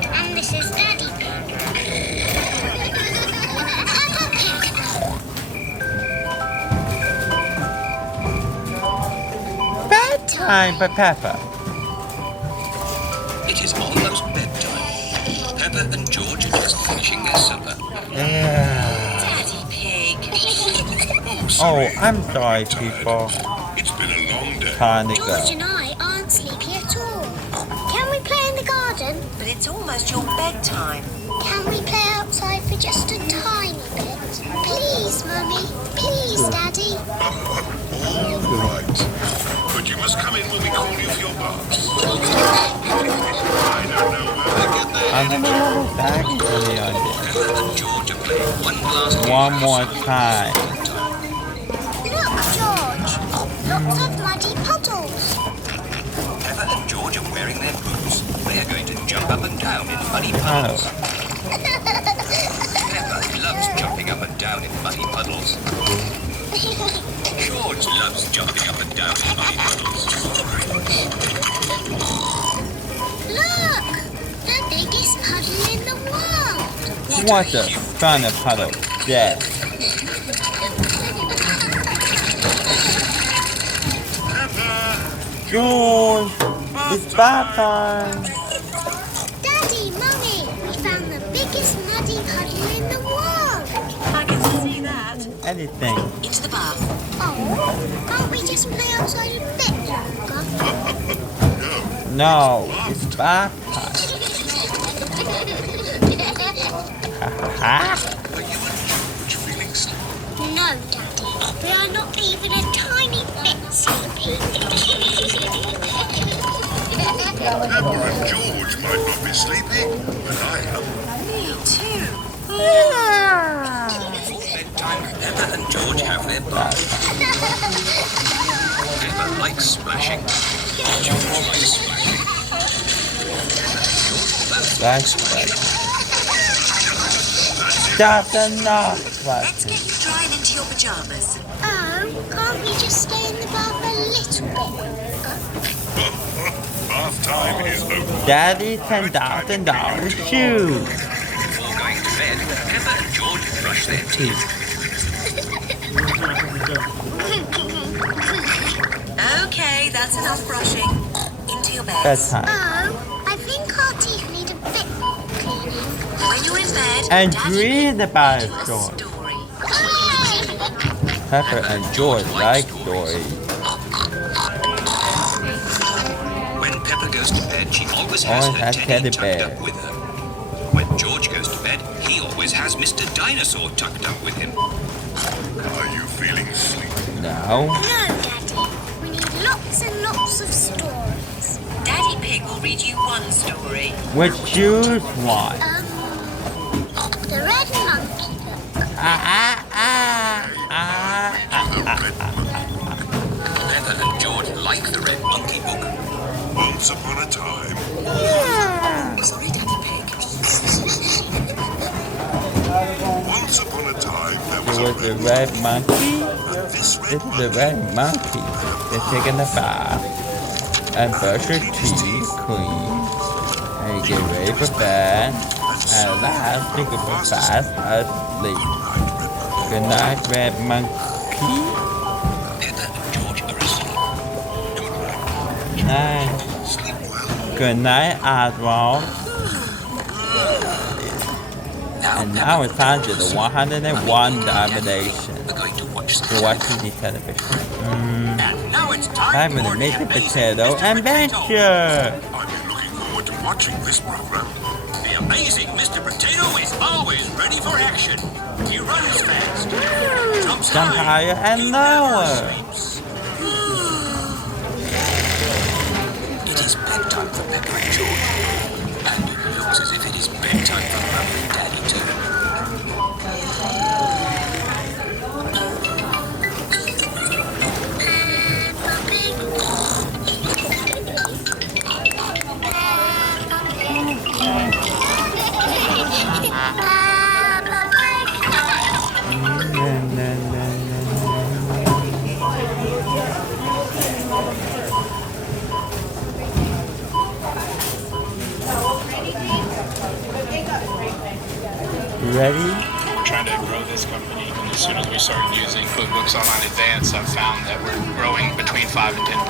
And this is Daddy Pig. Peppa Pig. Bedtime for Peppa. It is almost bedtime. Peppa and George are just finishing their supper. Yeah. Daddy Pig. Oh, I'm sorry, people. It's been a long day. Time to George go. and I aren't sleepy at all. Can we play in the garden? But it's almost your bedtime. Can we play outside for just a tiny bit? Please, Mummy. Please, Daddy. All right. But you must come in when we call you for your baths. I don't know where they get their I'm energy. back on the idea. Peppa and George are playing one last game. One more time. Look, George. Lots of muddy puddles. Peppa and George are wearing their boots. They are going to jump up and down in muddy Oh. puddles. Peppa loves jumping up and down in muddy puddles. George loves jumping up and down in muddy puddles. Look! The biggest puddle in the world. What the fun of puddle? Yeah. George, it's bath time. Daddy, Mummy, we found the biggest muddy puddle in the world. I can see that. Anything. Into the bath. Oh, can't we just play outside a bit longer? No, it's bath time. Ha Are you and George feeling sleepy? No, Daddy, we are not even a tiny bit sleepy. Peppa and George might not be sleepy, but I am. Me too. Before bedtime, Peppa and George have their bath. Peppa likes splashing. George likes splashing. That's right. That's enough. Let's get you drying into your pajamas. Oh, can't we just stay in the bath a little bit longer? Bath time is over. Daddy $10,000 shoes. Before going to bed, Peppa and George brush their teeth. Okay, that's enough brushing. Into your bed. Bedtime. Oh, I think our teeth need a bit more cleaning. When you're in bed, And Daddy read will about read it, you a George. story. Peppa and George like stories. When Peppa goes to bed, she always has Always her has teddy teddy tucked bear. up with her. When George goes to bed, he always has Mr. Dinosaur tucked up with him. Are you feeling sleepy? No. No, Daddy, we need lots and lots of stories. Daddy Pig will read you one story. Which choose one? The Red Monkey Book. Peppa and George like the Red Monkey Book. Once upon a time, Sorry, Daddy Pig. once upon a time, there It was was a the red red monkey. monkey. This This red is the red monkey. They're taking a bath and brush your teeth clean and get ready for bed. And last, you can go fast asleep. Good night, red monkey. Peppa and George are asleep. Night. Sleep well. Good night, Oswald. And now it's time to the 101 domination. We're going to watch some To watch TV television. And now it's time Time for the Mr. Potato Adventure. I've been looking forward to watching this program. The amazing Mr. Potato is always ready for action. He runs fast, jumps Jump higher and he never lower. sleeps. It is bedtime for Peppa and George. And it looks as if it is bedtime for Mum and Daddy too. ready? We're trying to grow this company, and as soon as we start using QuickBooks Online Advanced, I've found that we're growing between 5 and 10%.